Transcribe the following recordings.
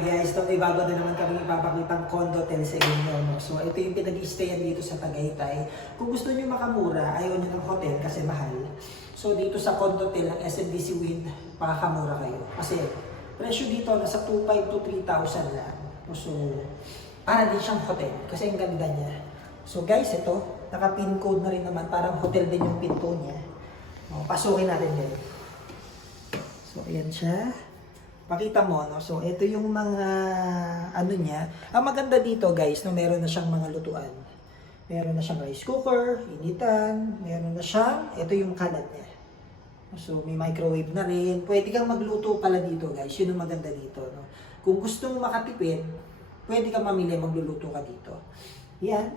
Guys, ito may bago na naman kami ipapakitang condotel sa inyo. No? So, ito yung pinag-i-stayan dito sa Tagaytay. Kung gusto nyo makamura, ayaw nyo ng hotel kasi mahal. So, dito sa condotel ng SMBC Wind, makakamura kayo. Kasi, presyo dito nasa 2,500 to 3,000 lang. So, para din siyang hotel kasi ang ganda niya. So, guys, ito, naka-pin code na rin naman. Parang hotel din yung pin code niya. O, pasukin natin din. So, ayan siya. Pakita mo, no? So, ito yung mga, ano niya. Ang maganda dito, guys, no, meron na siyang mga lutuan. Meron na siyang rice cooker, initan, meron na siyang, ito yung kalan niya. So, may microwave na rin. Pwede kang magluto pala dito, guys. Yun ang maganda dito, no? Kung gusto mo makatipid, pwede kang mamili, magluluto ka dito. Yan.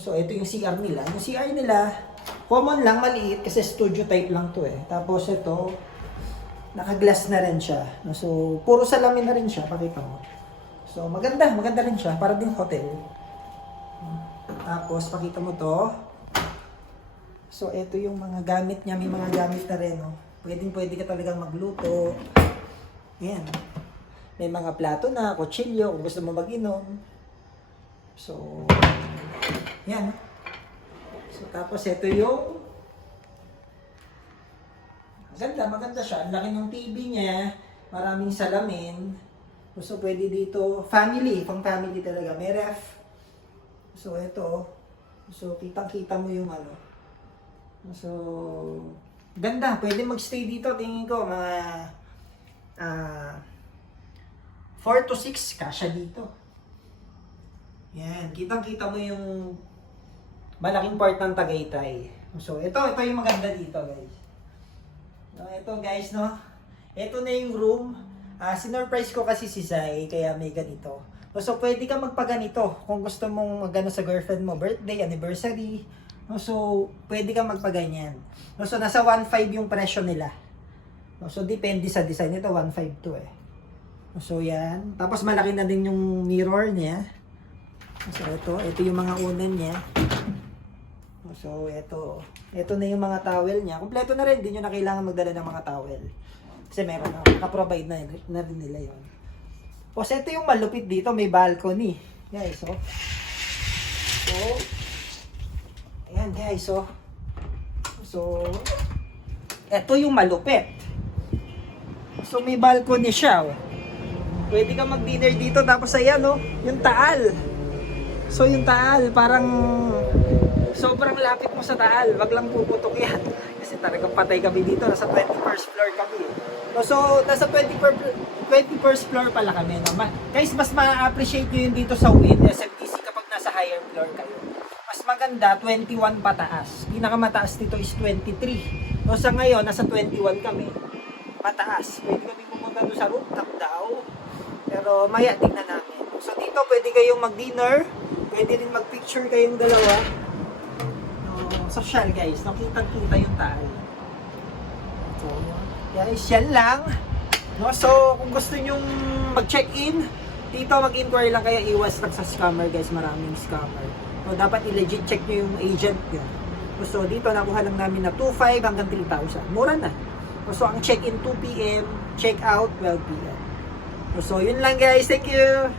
So, ito yung CR nila. Yung CR nila, common lang, maliit, kasi studio type lang to eh. Tapos ito, naka-glass na rin siya. So, puro salamin na rin siya, pakita mo. So, maganda rin siya, para din hotel. Tapos, pakita mo to. So, ito yung mga gamit niya, may mga gamit na rin, no? Pwede ka talagang magluto. Ayan. May mga plato na, kutsilyo, kung gusto mo mag-inom. So, yan. So, tapos ito yung maganda siya. Ang laki ng TV niya. Maraming salamin. So, pwede dito. Pang family talaga. May ref. So, ito. So, kitang-kita mo yung ano. So, ganda. Pwede magstay dito. Tingin ko, mga 4 to 6 kasya dito. Yan. Kitang-kita mo yung malaking part ng Tagaytay. So, ito yung maganda dito, guys. No, ito guys, no? Ito na yung room. Sinurprise ko kasi si Zai, kaya may ganito. So, pwede ka magpaganito kung gusto mong magano sa girlfriend mo, birthday, anniversary. So, pwede ka magpaganyan. So, nasa 1.5 yung presyo nila. So, depende sa design. Ito, 1.5 to eh. So, yan. Tapos, malaki na din yung mirror niya. So, ito yung mga unan niya. So, ito na yung mga towel niya. Kompleto na rin, hindi nyo na kailangan magdala ng mga towel. Kasi meron na, nakaprovide na rin nila yun. Tapos, ito yung malupit dito, may balcony. Guys, so, ayan guys, so, ito yung malupit. So, may balcony siya, oh. Pwede ka mag-dinner dito, tapos ayan, oh, yung taal. So, yung taal, parang sobrang lapit mo sa taal, wag lang puputok yan. Kasi talagang patay kami dito, nasa 21st floor kami. So, nasa 21st floor pala kami. No? Guys, mas ma-appreciate nyo yun dito sa Wind SMTC kapag nasa higher floor kayo. Mas maganda, 21 pataas. Pinakamataas dito is 23. So, sa ngayon, nasa 21 kami. Pataas. Pwede kami pumunta doon sa rooftop daw. Pero maya, tingnan namin. So, dito pwede kayong mag-dinner. Pwede rin mag-picture kayong dalawa. Social guys, nakita-kita yung taal. So, guys, yan lang. No, so, kung gusto nyong mag-check-in, dito mag-inquire lang kaya iwas lang sa scammer guys, maraming scammer. So, dapat i-legit check nyo yung agent nyo. So, dito nakuha lang namin na 2,500 hanggang 3,000. Mura na. So, ang check-in 2 PM, check-out 12 PM. So, yun lang guys. Thank you!